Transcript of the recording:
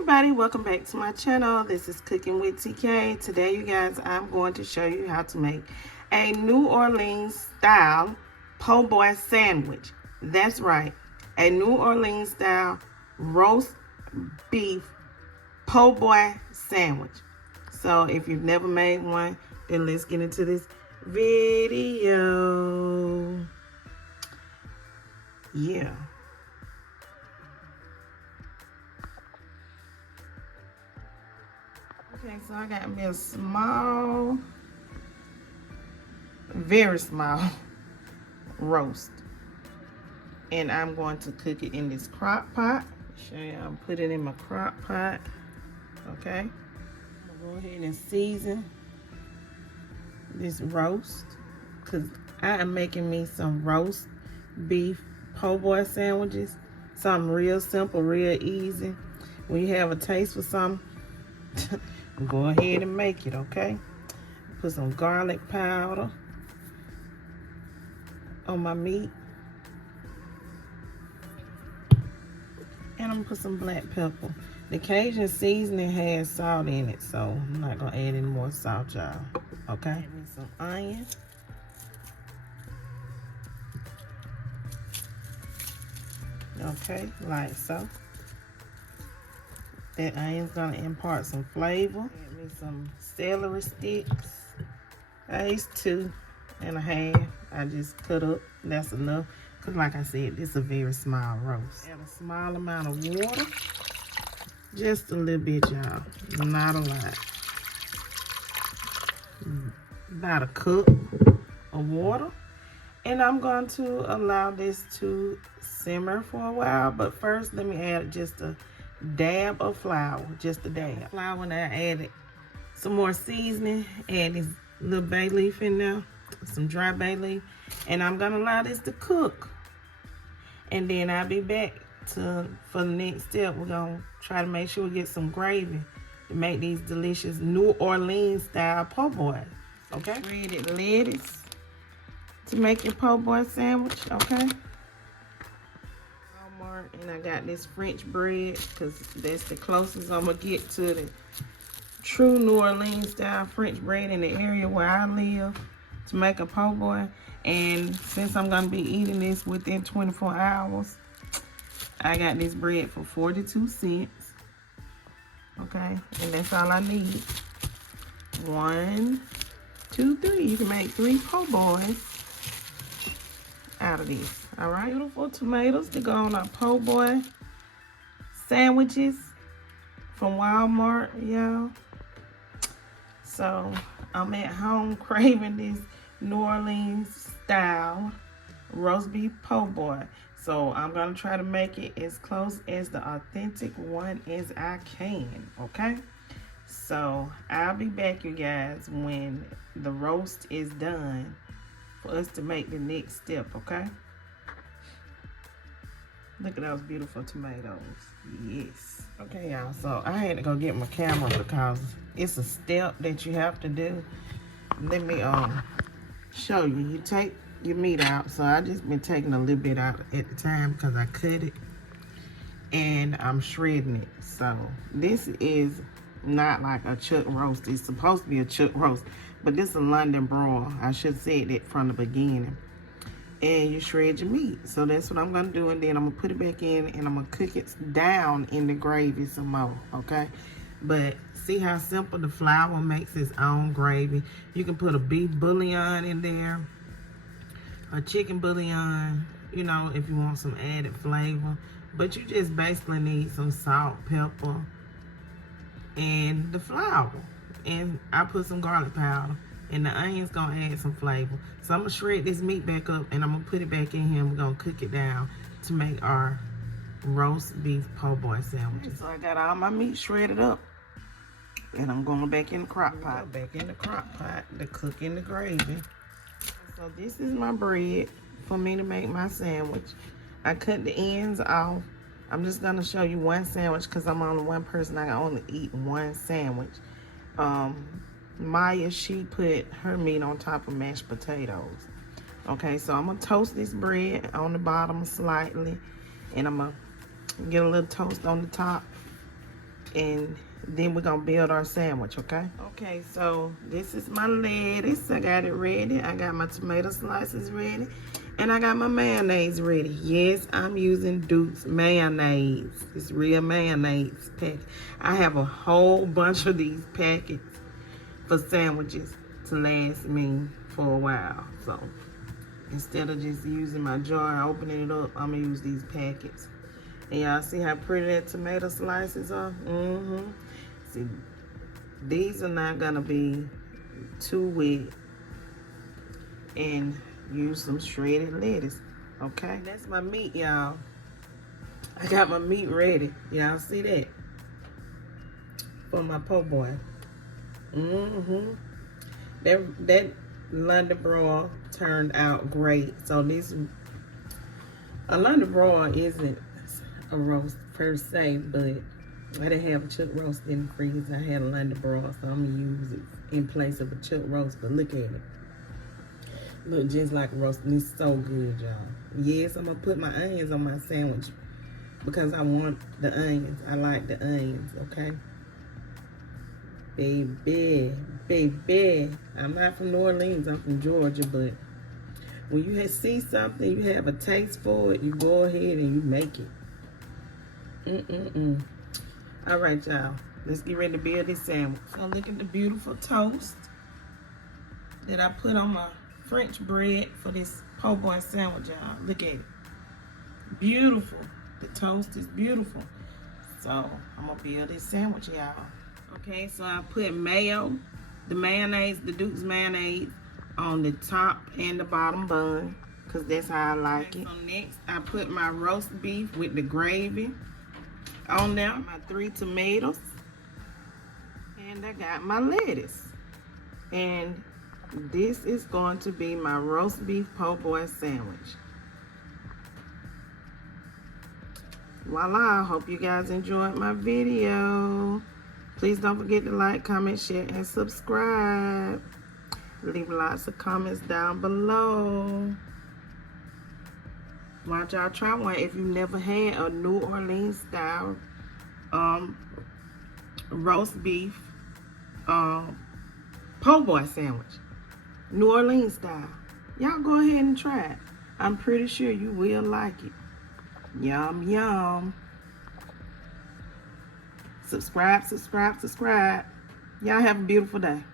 everybody, welcome back to my channel. This is Cooking with TK. Today, you guys, I'm going to show you how to make a New Orleans style po' boy sandwich. That's right, a New Orleans style roast beef po' boy sandwich. So if you've never made one, then let's get into this video. Yeah. Okay, so I got me a small, very small roast. And I'm going to cook it in this crock pot. Show you, I'm putting it in my crock pot. Okay. I'm gonna go ahead and season this roast, because I am making me some roast beef po' boy sandwiches. Something real simple, real easy. When you have a taste for something, go ahead and make it, okay? Put some garlic powder on my meat. And I'm gonna put some black pepper. The Cajun seasoning has salt in it, so I'm not gonna add any more salt, y'all. Okay? Add me some onion. Okay, like so. That onion's gonna impart some flavor. Add me some celery sticks. I used 2.5. I just cut up. That's enough. Cause like I said, this is a very small roast. Add a small amount of water. Just a little bit, y'all. Not a lot. About a cup of water. And I'm going to allow this to simmer for a while. But first, let me add just a dab of flour. Just a dab. Flour, and I added some more seasoning. Add this little bay leaf in there. Some dry bay leaf. And I'm going to allow this to cook. And then I'll be back for the next step. We're going to try to make sure we get some gravy to make these delicious New Orleans style po' boys. Okay? Shredded lettuce to make your po' boy sandwich. Okay? Walmart, and I got this French bread because that's the closest I'm going to get to the true New Orleans style French bread in the area where I live to make a po' boy. And since I'm going to be eating this within 24 hours, I got this bread for 42 cents. Okay, and that's all I need. 1, 2, 3. You can make 3 po' boys out of this. All right, beautiful tomatoes to go on our po' boy sandwiches from Walmart, y'all. So I'm at home craving this New Orleans style roast beef po' boy. So I'm gonna try to make it as close as the authentic one as I can, okay? So I'll be back, you guys, when the roast is done for us to make the next step, okay? Look at those beautiful tomatoes. Yes. Okay, y'all, so I had to go get my camera because it's a step that you have to do. Let me show you. You take your meat out. So I just been taking a little bit out at the time because I cut it and I'm shredding it. So this is not like a chuck roast. It's supposed to be a chuck roast, but this is a London broil. I should have said that from the beginning. And you shred your meat. So that's what I'm gonna do, and then I'm gonna put it back in and I'm gonna cook it down in the gravy some more, okay? But see how simple the flour makes its own gravy. You can put a beef bouillon in there, a chicken bouillon, you know, if you want some added flavor. But you just basically need some salt, pepper, and the flour. And I put some garlic powder, and the onion's gonna add some flavor. So I'm gonna shred this meat back up, and I'm gonna put it back in here, and we're gonna cook it down to make our roast beef po' boy sandwiches. So I got all my meat shredded up, and I'm going back in the crock pot. Back in the crock pot to cook in the gravy. So this is my bread for me to make my sandwich. I cut the ends off. I'm just gonna show you one sandwich because I'm only one person. I can only eat one sandwich. Maya, she put her meat on top of mashed potatoes. Okay, so I'm gonna toast this bread on the bottom slightly, and I'm gonna get a little toast on the top. and then we're gonna build our sandwich, okay? Okay, so this is my lettuce. I got it ready. I got my tomato slices ready. And I got my mayonnaise ready. Yes, I'm using Duke's mayonnaise. It's real mayonnaise packet. I have a whole bunch of these packets for sandwiches to last me for a while. So instead of just using my jar and opening it up, I'm gonna use these packets. And y'all see how pretty that tomato slices are? See, these are not gonna be too wet. And use some shredded lettuce, okay? That's my meat, y'all. I got my meat ready. Y'all see that? For my po' boy. That London broil turned out great. So a London broil isn't a roast per se, but I didn't have a chuck roast in the freezer. I had a London broil, so I'm gonna use it in place of a chuck roast. But look at it. Look just like roast, and it's so good, y'all. Yes, I'm gonna put my onions on my sandwich because I want the onions. I like the onions, okay? Baby. I'm not from New Orleans, I'm from Georgia, but when you see something, you have a taste for it, you go ahead and you make it. All right, y'all. Let's get ready to build this sandwich. So look at the beautiful toast that I put on my French bread for this po' boy sandwich, y'all. Look at it. Beautiful. The toast is beautiful. So I'm gonna build this sandwich, y'all. Okay, so I put mayo, the mayonnaise, the Duke's mayonnaise on the top and the bottom bun, because that's how I like it. So next, I put my roast beef with the gravy on there, my 3 tomatoes, and I got my lettuce. And this is going to be my roast beef po' boy sandwich. Voila, hope you guys enjoyed my video. Please don't forget to like, comment, share, and subscribe. Leave lots of comments down below. Why don't y'all try one if you never had a New Orleans style roast beef po' boy sandwich. New Orleans style. Y'all go ahead and try it. I'm pretty sure you will like it. Yum, yum. Subscribe. Y'all have a beautiful day.